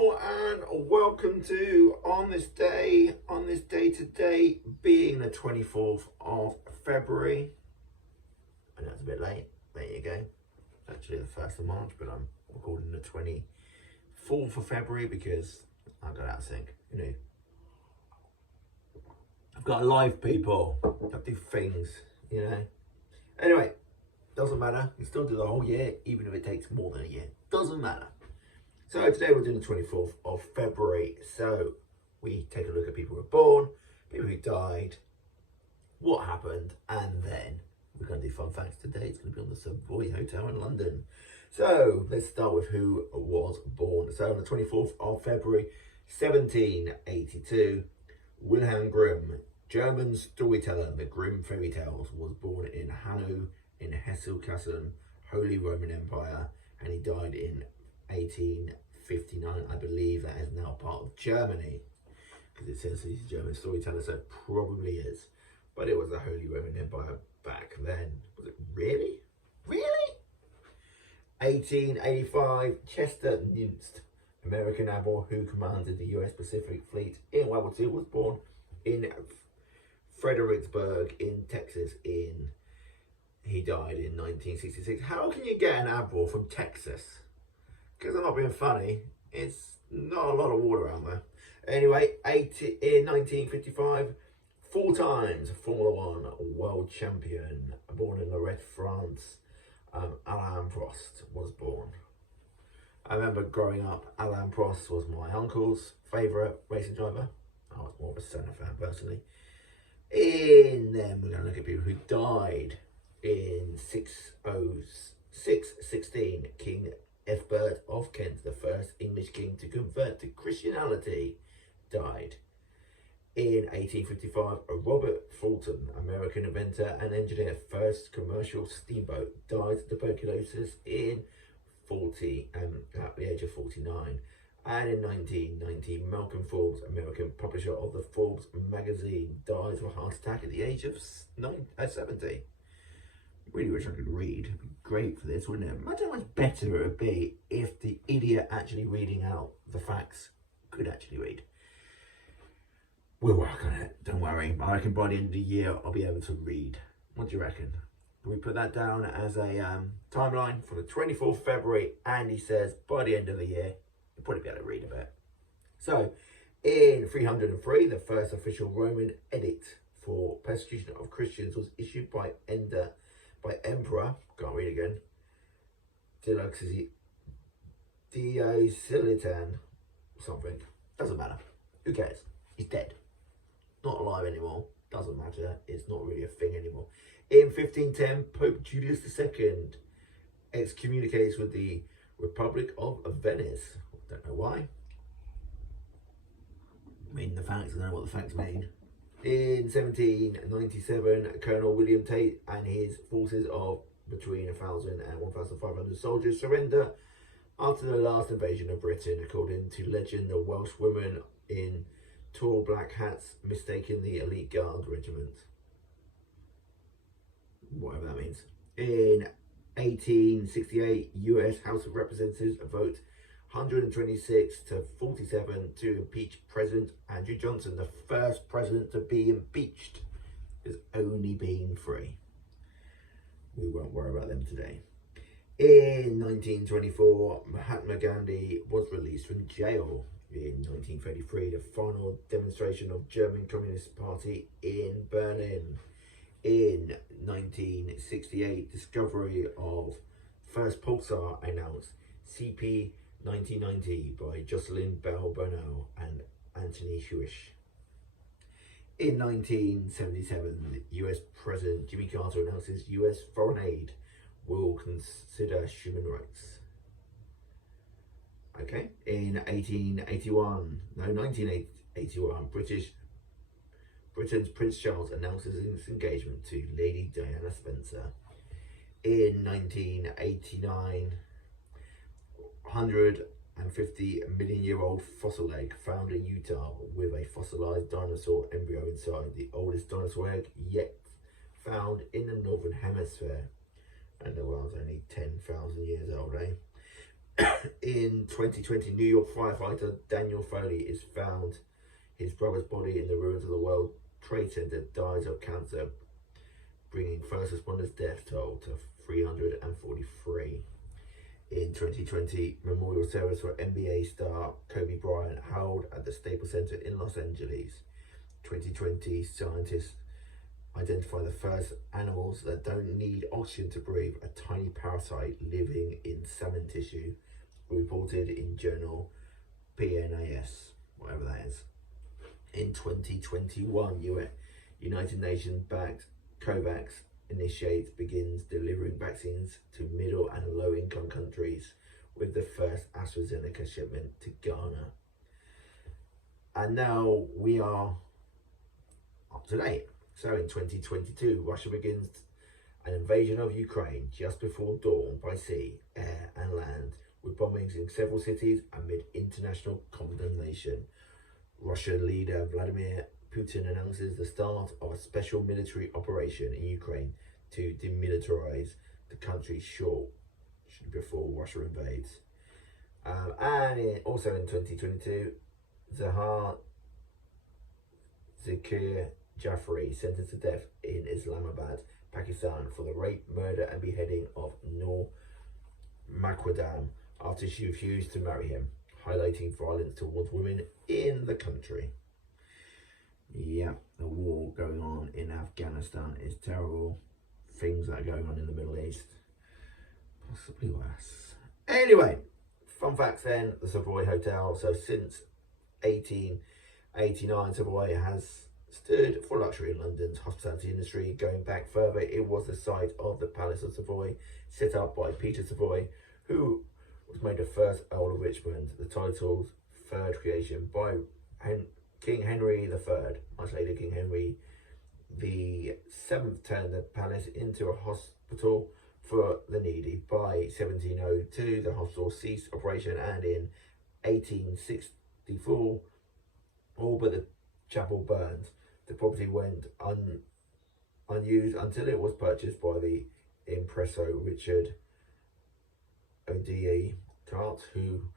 Hello and welcome to on this day today being the 24th of February. I know it's a bit late, there you go. It's actually the 1st of March, but I'm recording the 24th of February because I got out of sync, you know. I've got a life, people. I do things, you know. Anyway, doesn't matter. You still do the whole year, even if it takes more than a year. Doesn't matter. So today we're doing the 24th of February. So we take a look at people who were born, people who died, what happened, and then we're going to do fun facts today. It's going to be on the Savoy Hotel in London. So let's start with who was born. So on the 24th of February, 1782, Wilhelm Grimm, German storyteller, the Grimm fairy tales, was born in Hanau in Hesse-Kassel, Holy Roman Empire, and he died in 1859. I believe that is now part of Germany because it says he's a German storyteller, so it probably is. But it was the Holy Roman Empire back then. Was it really? Really? 1885, Chester Nunst, American admiral who commanded the US Pacific Fleet in World War II, was born in Fredericksburg in Texas. He died in 1966. How can you get an admiral from Texas? Because I'm not being funny, it's not a lot of water around there. Anyway, in 1955, 4 times Formula One world champion, born in Lorette, France, Alain Prost was born. I remember growing up, Alain Prost was my uncle's favourite racing driver. I was more of a Senna fan personally. And then we're going to look at people who died in 616. King Egbert of Kent, the first English king to convert to Christianity, died. In 1855, Robert Fulton, American inventor and engineer, first commercial steamboat, died of tuberculosis at the age of 49. And in 1990, Malcolm Forbes, American publisher of the Forbes magazine, died of a heart attack at the age of 70. Really wish I could read. It'd be great for this, wouldn't it? Imagine how much better it would be if the idiot actually reading out the facts could actually read. We'll work on it, don't worry. I reckon by the end of the year I'll be able to read. What do you reckon? Can we put that down as a timeline for the 24th of February? And he says by the end of the year you'll probably be able to read a bit. So in 303, the first official Roman edict for persecution of Christians was issued by Emperor, can't read again, Diocletian, something, doesn't matter, who cares, he's dead, not alive anymore, doesn't matter, it's not really a thing anymore. In 1510, Pope Julius II excommunicates with the Republic of Venice. Don't know why. Reading the facts, I don't know what the facts mean. In 1797, Colonel William Tate and his forces of between 1,000 and 1,500 soldiers surrender after the last invasion of Britain. According to legend, the Welsh women in tall black hats mistaken the elite guard regiment. Whatever that means. In 1868, US House of Representatives vote 126 to 47 to impeach President Andrew Johnson, the first president to be impeached. There's only been 3. We won't worry about them today. In 1924, Mahatma Gandhi was released from jail. In 1933, the final demonstration of German Communist Party in Berlin. In 1968, discovery of first pulsar announced, CP 1990 by Jocelyn Bell Burnell and Anthony Hewish. In 1977, US President Jimmy Carter announces US foreign aid will consider human rights. Okay, in 1981, Britain's Prince Charles announces his engagement to Lady Diana Spencer. In 1989, 150-million-year-old fossil egg found in Utah with a fossilized dinosaur embryo inside, the oldest dinosaur egg yet found in the northern hemisphere. And the world's only 10,000 years old, eh? In 2020, New York firefighter Daniel Foley is found his brother's body in the ruins of the World Trade Center, dies of cancer, bringing first responders' death toll to 343. In 2020, memorial service for NBA star Kobe Bryant held at the Staples Center in Los Angeles. 2020, scientists identify the first animals that don't need oxygen to breathe, a tiny parasite living in salmon tissue, reported in journal PNAS, whatever that is. In 2021, United Nations-backed COVAX begins delivering vaccines to middle and low-income countries, with the first AstraZeneca shipment to Ghana. And now we are up to date. So in 2022, Russia begins an invasion of Ukraine just before dawn by sea, air and land, with bombings in several cities amid international condemnation. Russian leader Vladimir Putin announces the start of a special military operation in Ukraine to demilitarize the country shortly before Russia invades. Also in 2022, Zahar Zakir Jafri sentenced to death in Islamabad, Pakistan, for the rape, murder and beheading of Noor Makwadam after she refused to marry him, highlighting violence towards women in the country. Yeah, the war going on in Afghanistan is terrible. Things that are going on in the Middle East, possibly worse. Anyway, fun facts then, the Savoy Hotel. So since 1889, Savoy has stood for luxury in London's hospitality industry. Going back further, it was the site of the Palace of Savoy, set up by Peter Savoy, who was made the first Earl of Richmond, the title's third creation by King Henry III. Much later, King Henry VII turned the palace into a hospital for the needy. By 1702, the hospital ceased operation, and in 1864, all but the chapel burned. The property went unused until it was purchased by the impresso Richard O'D Tart, who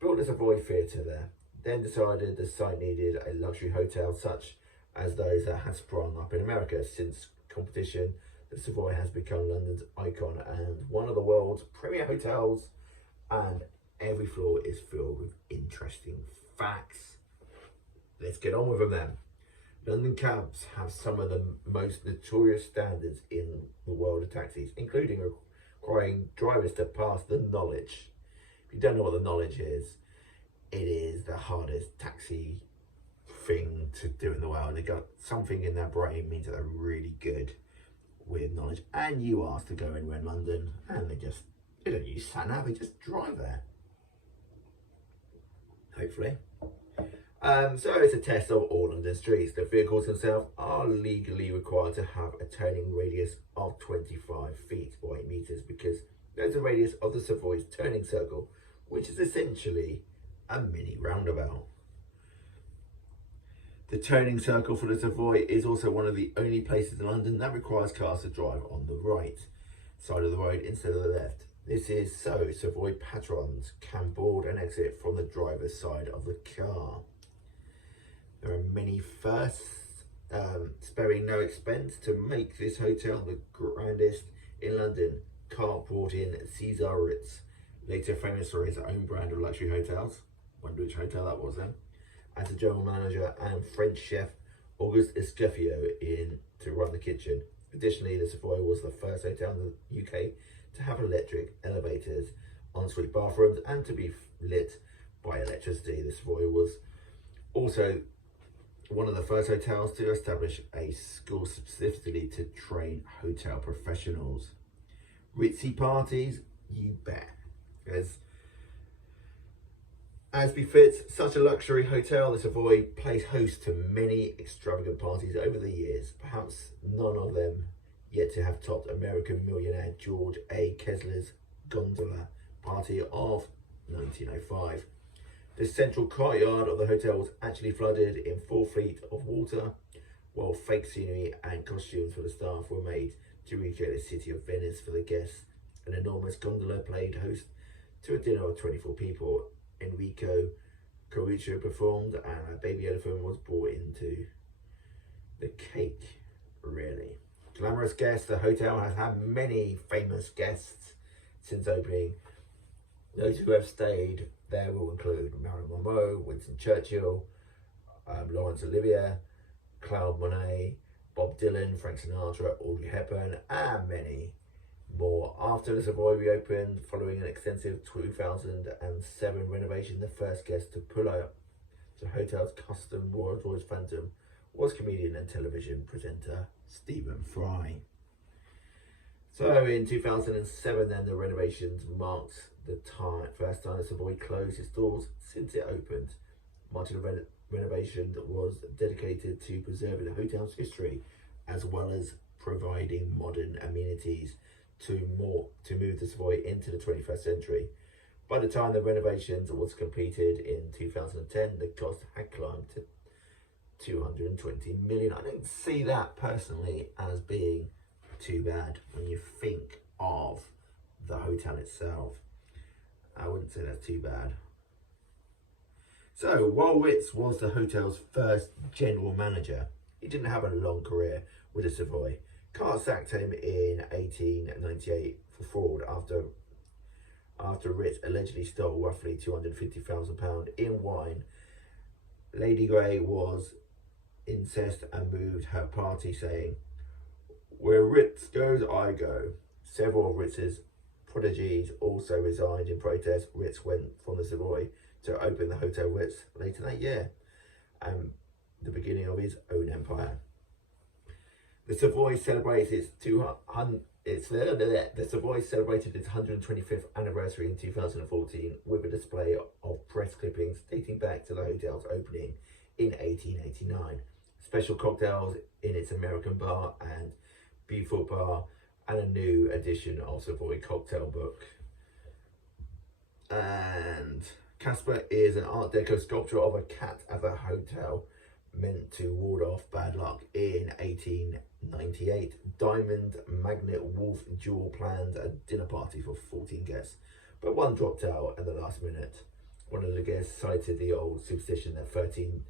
built the Savoy Theatre there, then decided the site needed a luxury hotel such as those that had sprung up in America. Since competition, the Savoy has become London's icon and one of the world's premier hotels, and every floor is filled with interesting facts. Let's get on with them then. London cabs have some of the most notorious standards in the world of taxis, including requiring drivers to pass the knowledge. If you don't know what the knowledge is, it is the hardest taxi thing to do in the world. They got something in their brain means that they're really good with knowledge. And you ask to go anywhere in London, and they don't use sat-nav, they just drive there. Hopefully. So it's a test of all London streets. The vehicles themselves are legally required to have a turning radius of 25 feet or 8 meters, because there's a radius of the Savoy's turning circle, which is essentially a mini roundabout. The turning circle for the Savoy is also one of the only places in London that requires cars to drive on the right side of the road instead of the left. This is so Savoy patrons can board and exit from the driver's side of the car. There are many firsts, sparing no expense to make this hotel the grandest in London. Carp brought in Caesar Ritz, later famous for his own brand of luxury hotels. Wonder which hotel that was then. As a general manager, and French chef Auguste Escoffier in to run the kitchen. Additionally, the Savoy was the first hotel in the UK to have electric elevators, ensuite bathrooms, and to be lit by electricity. The Savoy was also one of the first hotels to establish a school specifically to train hotel professionals. Ritzy Parties, you bet. As befits such a luxury hotel, the Savoy plays host to many extravagant parties over the years, perhaps none of them yet to have topped American millionaire George A. Kessler's Gondola party of 1905. The central courtyard of the hotel was actually flooded in 4 feet of water, while fake scenery and costumes for the staff were made to recreate the city of Venice for the guests. An enormous gondola played host to a dinner of 24 people. Enrico Caruccio performed and a baby elephant was brought into the cake, really. Glamorous guests. The hotel has had many famous guests since opening. Those who have stayed there will include Marilyn Monroe, Winston Churchill, Laurence Olivier, Claude Monet, Bob Dylan, Frank Sinatra, Audrey Hepburn, and many more. After the Savoy reopened, following an extensive 2007 renovation, the first guest to pull up the hotel's custom Rolls-Royce Phantom was comedian and television presenter Stephen Fry. So in 2007 then, the renovations marked the first time the Savoy closed its doors since it opened. Much of the renovation was dedicated to preserving the hotel's history as well as providing modern amenities to move the Savoy into the 21st century. By the time the renovations was completed in 2010, the cost had climbed to 220 million. I don't see that personally as being too bad when you think of the hotel itself. I wouldn't say that's too bad. So, while Ritz was the hotel's first general manager, he didn't have a long career with the Savoy. Carr sacked him in 1898 for fraud after Ritz allegedly stole roughly £250,000 in wine. Lady Grey was incensed and moved her party, saying, "Where Ritz goes, I go." Several of Ritz's prodigies also resigned in protest. Ritz went from the Savoy to open the Hotel Ritz later that year, and the beginning of his own empire. The Savoy celebrates the Savoy celebrated its 125th anniversary in 2014 with a display of press clippings dating back to the hotel's opening in 1889. Special cocktails in its American bar and Beaufort bar, and a new edition of Savoy cocktail book. And Casper is an Art Deco sculpture of a cat at the hotel, meant to ward off bad luck. In 1898, Diamond Magnet Wolf Jewel planned a dinner party for 14 guests, but one dropped out at the last minute. One of the guests cited the old superstition that 13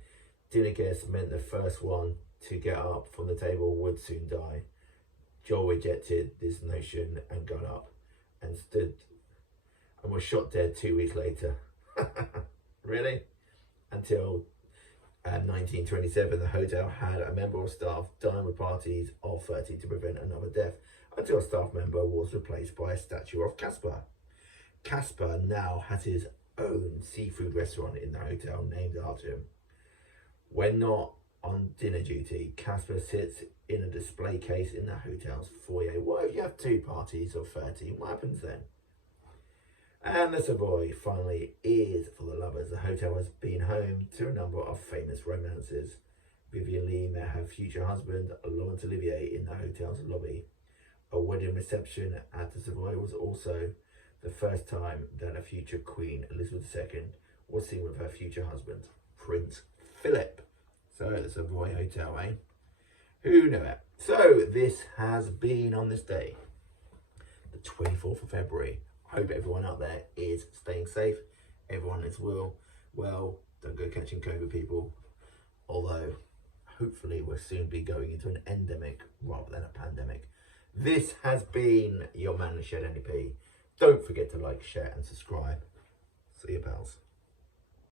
dinner guests meant the first one to get up from the table would soon die. Joel rejected this notion and got up and was shot dead 2 weeks later. Really? Until 1927, the hotel had a member of staff dine with parties of 30 to prevent another death, until a staff member was replaced by a statue of Casper. Casper now has his own seafood restaurant in the hotel named after him. When not on dinner duty, Casper sits in a display case in the hotel's foyer. What if you have two parties of 30? What happens then? And the Savoy finally is for the lovers. The hotel has been home to a number of famous romances. Vivian Leigh met her future husband, Laurence Olivier, in the hotel's lobby. A wedding reception at the Savoy was also the first time that a future Queen Elizabeth II was seen with her future husband, Prince Philip. So the Savoy Hotel, eh? Who knew it? So this has been on this day, the 24th of February. I hope everyone out there is staying safe. Everyone is well. Don't go catching COVID, people. Although, hopefully, we'll soon be going into an endemic rather than a pandemic. This has been your man, the Shed NDP. Don't forget to like, share, and subscribe. See you, pals.